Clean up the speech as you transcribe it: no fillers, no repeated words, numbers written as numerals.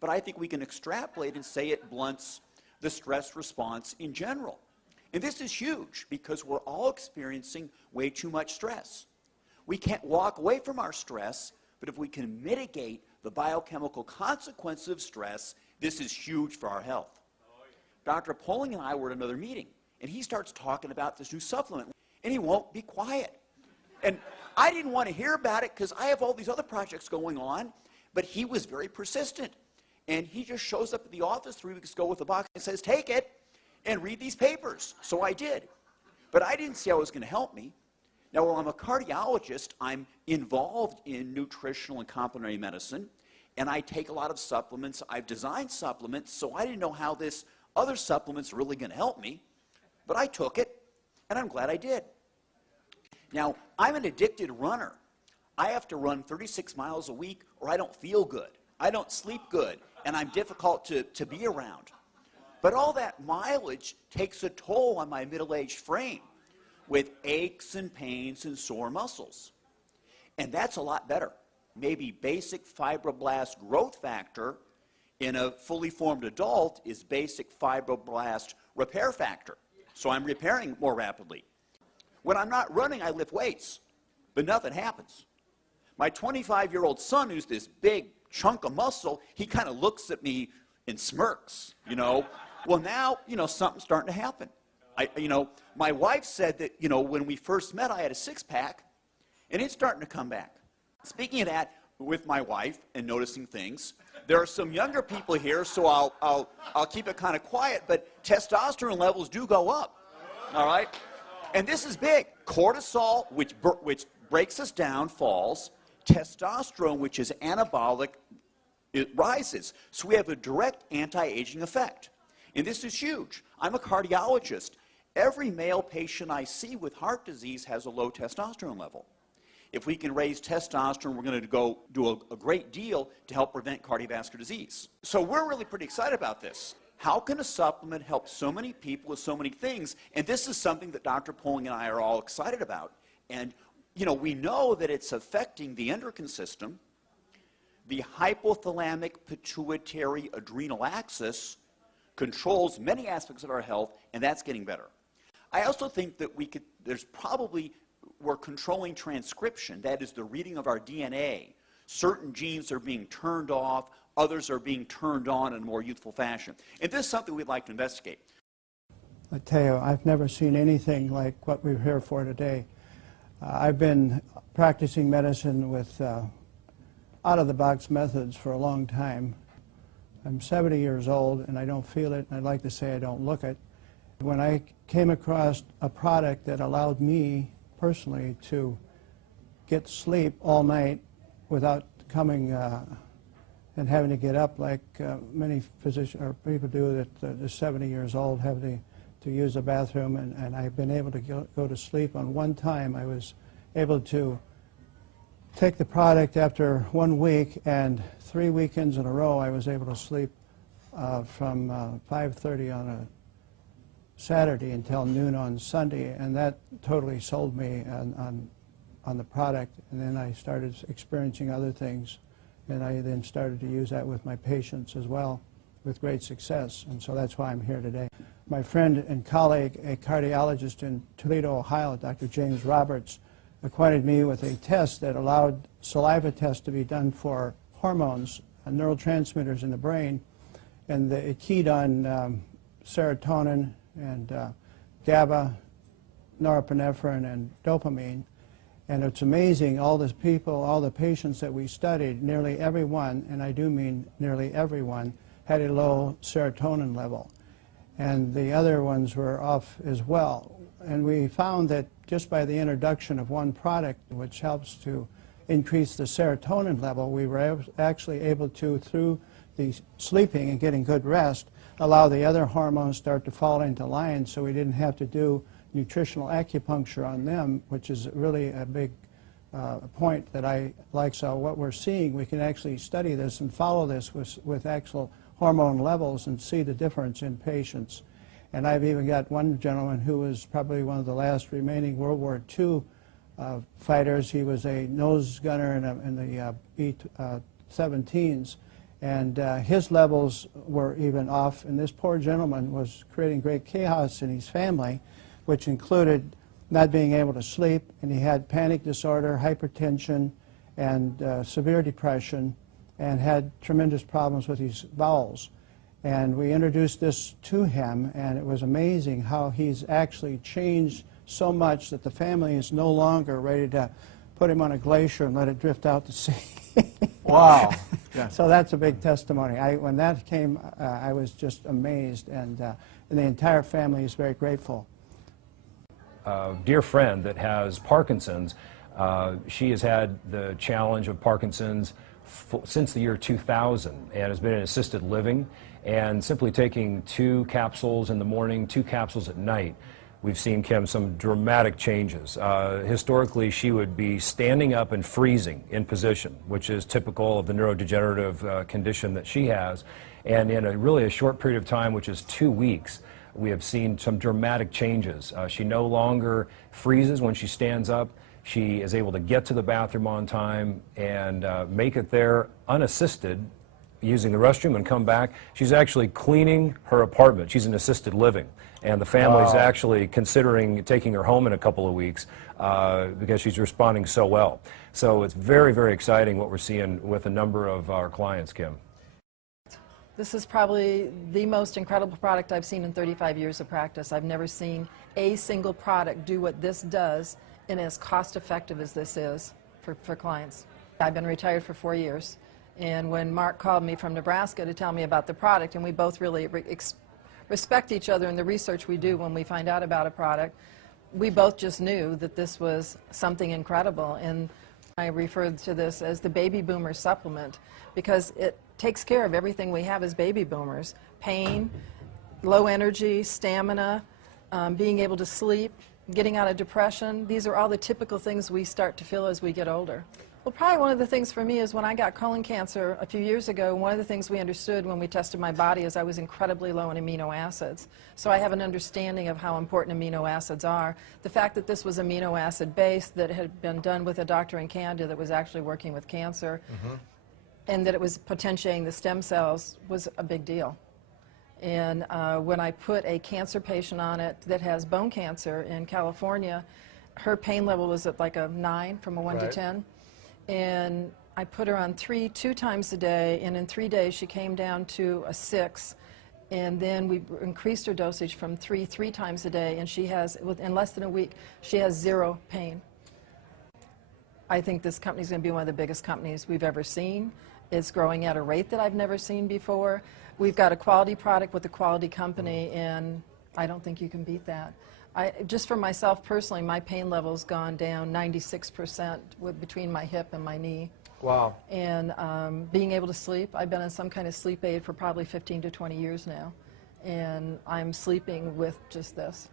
but I think we can extrapolate and say it blunts the stress response in general. And this is huge because we're all experiencing way too much stress. We can't walk away from our stress, but if we can mitigate the biochemical consequences of stress, this is huge for our health. Dr. Poling and I were at another meeting, and he starts talking about this new supplement, and he won't be quiet. And I didn't want to hear about it because I have all these other projects going on, but he was very persistent. And he just shows up at the office 3 weeks ago with a box and says, take it and read these papers. So I did. But I didn't see how it was going to help me. Now, while I'm a cardiologist, I'm involved in nutritional and complementary medicine, and I take a lot of supplements. I've designed supplements, so I didn't know how this other supplement's really going to help me. But I took it, and I'm glad I did. Now, I'm an addicted runner. I have to run 36 miles a week, or I don't feel good. I don't sleep good, and I'm difficult to be around. But all that mileage takes a toll on my middle-aged frame with aches and pains and sore muscles. And that's a lot better. Maybe basic fibroblast growth factor in a fully formed adult is basic fibroblast repair factor. So I'm repairing more rapidly. When I'm not running, I lift weights, but nothing happens. My 25-year-old son, who's this big chunk of muscle, he kind of looks at me and smirks, you know. Well, now, you know, something's starting to happen. My wife said that, you know, when we first met, I had a six-pack, and it's starting to come back. Speaking of that, with my wife and noticing things, there are some younger people here, so I'll keep it kind of quiet, but testosterone levels do go up, all right? And this is big. Cortisol, which breaks us down, falls. Testosterone, which is anabolic, it rises. So we have a direct anti-aging effect. And this is huge. I'm a cardiologist. Every male patient I see with heart disease has a low testosterone level. If we can raise testosterone, we're going to go do a great deal to help prevent cardiovascular disease. So we're really pretty excited about this. How can a supplement help so many people with so many things? And this is something that Dr. Poling and I are all excited about. And, you know, we know that it's affecting the endocrine system, the hypothalamic pituitary adrenal axis controls many aspects of our health, and that's getting better. I also think that we're controlling transcription, that is the reading of our DNA. Certain genes are being turned off, others are being turned on in a more youthful fashion. And this is something we'd like to investigate. I tell you, I've never seen anything like what we're here for today. I've been practicing medicine with out-of-the-box methods for a long time. I'm 70 years old, and I don't feel it, and I'd like to say I don't look it. When I came across a product that allowed me personally to get sleep all night without coming and having to get up like many physicians or people do that are 70 years old, having to use a bathroom, and I've been able to go to sleep. On one time I was able to take the product after 1 week, and 3 weekends in a row I was able to sleep from 5:30 on a Saturday until noon on Sunday, and that totally sold me on the product. And then I started experiencing other things, and I then started to use that with my patients as well with great success, and so that's why I'm here today. My friend and colleague, a cardiologist in Toledo, Ohio, Dr. James Roberts, acquainted me with a test that allowed saliva tests to be done for hormones, neurotransmitters in the brain, and it keyed on serotonin and GABA, norepinephrine, and dopamine. And it's amazing, all the people, all the patients that we studied, nearly everyone, and I do mean nearly everyone, had a low serotonin level. And the other ones were off as well. And we found that just by the introduction of one product, which helps to increase the serotonin level, we were actually able to, through the sleeping and getting good rest, allow the other hormones start to fall into line, so we didn't have to do nutritional acupuncture on them, which is really a big point that I like. So what we're seeing, we can actually study this and follow this with actual hormone levels and see the difference in patients. And I've even got one gentleman who was probably one of the last remaining World War II fighters. He was a nose gunner in the B-17s, And his levels were even off, and this poor gentleman was creating great chaos in his family, which included not being able to sleep, and he had panic disorder, hypertension, and severe depression, and had tremendous problems with his bowels. And we introduced this to him, and it was amazing how he's actually changed so much that the family is no longer ready to put him on a glacier and let it drift out to sea. Wow. Yeah. So that's a big testimony. When that came, I was just amazed, and the entire family is very grateful. A dear friend that has Parkinson's, she has had the challenge of Parkinson's since the year 2000 and has been in assisted living, and simply taking 2 capsules in the morning, 2 capsules at night, we've seen, Kim, some dramatic changes. Historically, she would be standing up and freezing in position, which is typical of the neurodegenerative condition that she has. And in really a short period of time, which is 2 weeks, we have seen some dramatic changes. She no longer freezes when she stands up. She is able to get to the bathroom on time and make it there unassisted, using the restroom, and come back. She's actually cleaning her apartment. She's in assisted living. And the family's actually considering taking her home in a couple of weeks because she's responding so well. So it's very, very exciting what we're seeing with a number of our clients, Kim. This is probably the most incredible product I've seen in 35 years of practice. I've never seen a single product do what this does and as cost effective as this is for clients. I've been retired for 4 years, and when Mark called me from Nebraska to tell me about the product, and we both really respect each other in the research we do when we find out about a product, we both just knew that this was something incredible. And I referred to this as the baby boomer supplement because it takes care of everything we have as baby boomers: pain, low energy, stamina, being able to sleep, getting out of depression. These are all the typical things we start to feel as we get older. Well, probably one of the things for me is when I got colon cancer a few years ago, one of the things we understood when we tested my body is I was incredibly low in amino acids. So I have an understanding of how important amino acids are. The fact that this was amino acid based, that had been done with a doctor in Canada that was actually working with cancer, and that it was potentiating the stem cells was a big deal. And when I put a cancer patient on it that has bone cancer in California, her pain level was at like a 9 from a 1 to 10. And I put her on 2 times a day, and in 3 days she came down to a 6. And then we increased her dosage from 3 times a day, and she has, in less than a week, she has 0 pain. I think this company is going to be one of the biggest companies we've ever seen. It's growing at a rate that I've never seen before. We've got a quality product with a quality company, and I don't think you can beat that. Just for myself personally, my pain level's gone down 96% between my hip and my knee. Wow. And being able to sleep, I've been on some kind of sleep aid for probably 15 to 20 years now, and I'm sleeping with just this.